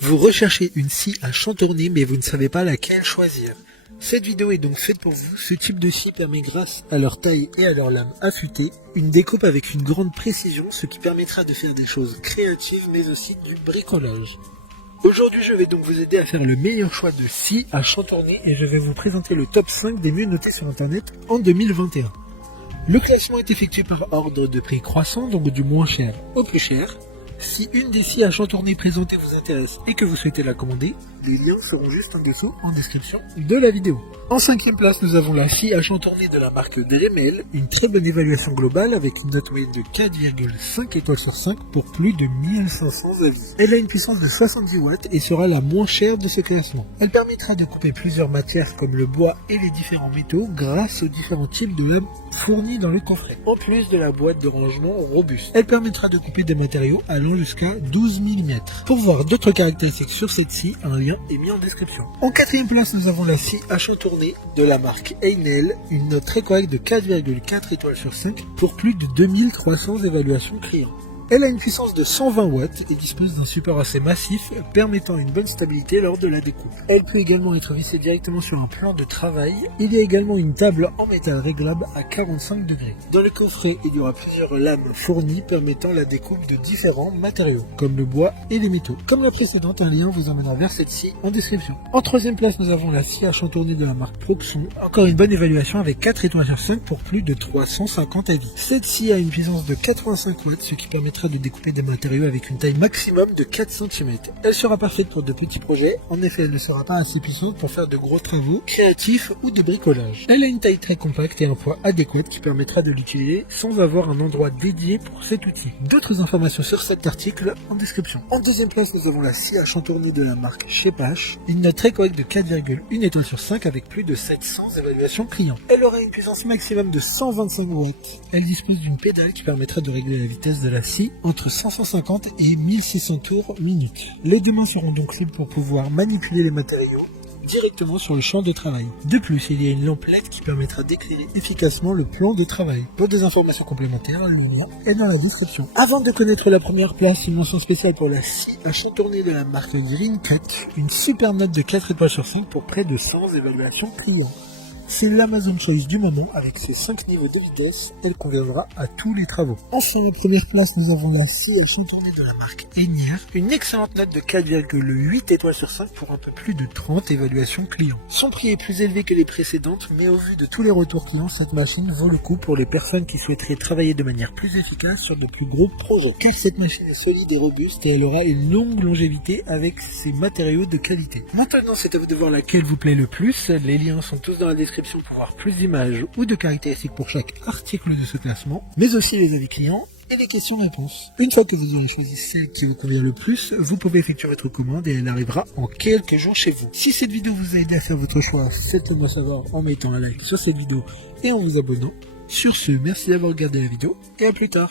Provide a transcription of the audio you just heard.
Vous recherchez une scie à chantourner mais vous ne savez pas laquelle choisir. Cette vidéo est donc faite pour vous. Ce type de scie permet, grâce à leur taille et à leur lame affûtée, une découpe avec une grande précision, ce qui permettra de faire des choses créatives mais aussi du bricolage. Aujourd'hui, je vais donc vous aider à faire le meilleur choix de scie à chantourner et je vais vous présenter le top 5 des mieux notés sur internet en 2021. Le classement est effectué par ordre de prix croissant, donc du moins cher au plus cher. Si une des scies à chantourner présentées vous intéresse et que vous souhaitez la commander, les liens seront juste en dessous en description de la vidéo. En cinquième place, nous avons la scie à chantourner de la marque Dremel, une très bonne évaluation globale avec une note moyenne de 4,5 étoiles sur 5 pour plus de 1500 avis. Elle a une puissance de 70 watts et sera la moins chère de ce classement. Elle permettra de couper plusieurs matières comme le bois et les différents métaux grâce aux différents types de lames fournis dans le coffret, en plus de la boîte de rangement robuste. Elle permettra de couper des matériaux allant jusqu'à 12 mm. Pour voir d'autres caractéristiques sur cette scie, un lien est mis en description. En quatrième place, nous avons la scie à chantourner de la marque Einel, une note très correcte de 4,4 étoiles sur 5 pour plus de 2300 évaluations clients. Elle a une puissance de 120 watts et dispose d'un support assez massif permettant une bonne stabilité lors de la découpe. Elle peut également être vissée directement sur un plan de travail. Il y a également une table en métal réglable à 45 degrés. Dans le coffret, il y aura plusieurs lames fournies permettant la découpe de différents matériaux, comme le bois et les métaux. Comme la précédente, un lien vous emmènera vers cette scie en description. En troisième place, nous avons la scie à chantourner de la marque Proxon. Encore une bonne évaluation avec 4 étoiles sur 5 pour plus de 350 avis. Cette scie a une puissance de 85 watts, ce qui permettra de découper des matériaux avec une taille maximum de 4 cm. Elle sera parfaite pour de petits projets, en effet elle ne sera pas assez puissante pour faire de gros travaux créatifs ou de bricolage. Elle a une taille très compacte et un poids adéquat qui permettra de l'utiliser sans avoir un endroit dédié pour cet outil. D'autres informations sur cet article en description. En deuxième place, nous avons la scie à chantourner de la marque Shepash, une note très correcte de 4,1 étoiles sur 5 avec plus de 700 évaluations clients. Elle aura une puissance maximum de 125 watts. Elle dispose d'une pédale qui permettra de régler la vitesse de la scie entre 550 et 1600 tours minute. Les deux mains seront donc libres pour pouvoir manipuler les matériaux directement sur le champ de travail. De plus, il y a une lampe LED qui permettra d'éclairer efficacement le plan de travail. Pour des informations complémentaires, le lien est dans la description. Avant de connaître la première place, une mention spéciale pour la scie à chantourner de la marque Green Cut, une super note de 4 étoiles sur 5 pour près de 100 évaluations clients. C'est l'Amazon Choice du moment avec ses 5 niveaux de vitesse, elle conviendra à tous les travaux. Enfin, en première place, nous avons la scie à chantourner de la marque Enier, une excellente note de 4,8 étoiles sur 5 pour un peu plus de 30 évaluations clients. Son prix est plus élevé que les précédentes, mais au vu de tous les retours clients, cette machine vaut le coup pour les personnes qui souhaiteraient travailler de manière plus efficace sur de plus gros projets. Car cette machine est solide et robuste et elle aura une longue longévité avec ses matériaux de qualité. Maintenant, c'est à vous de voir laquelle vous plaît le plus. Les liens sont tous dans la description pour voir plus d'images ou de caractéristiques pour chaque article de ce classement, mais aussi les avis clients et les questions-réponses. Une fois que vous aurez choisi celle qui vous convient le plus, vous pouvez effectuer votre commande et elle arrivera en quelques jours chez vous. Si cette vidéo vous a aidé à faire votre choix, faites-le moi savoir en mettant un like sur cette vidéo et en vous abonnant. Sur ce, merci d'avoir regardé la vidéo et à plus tard.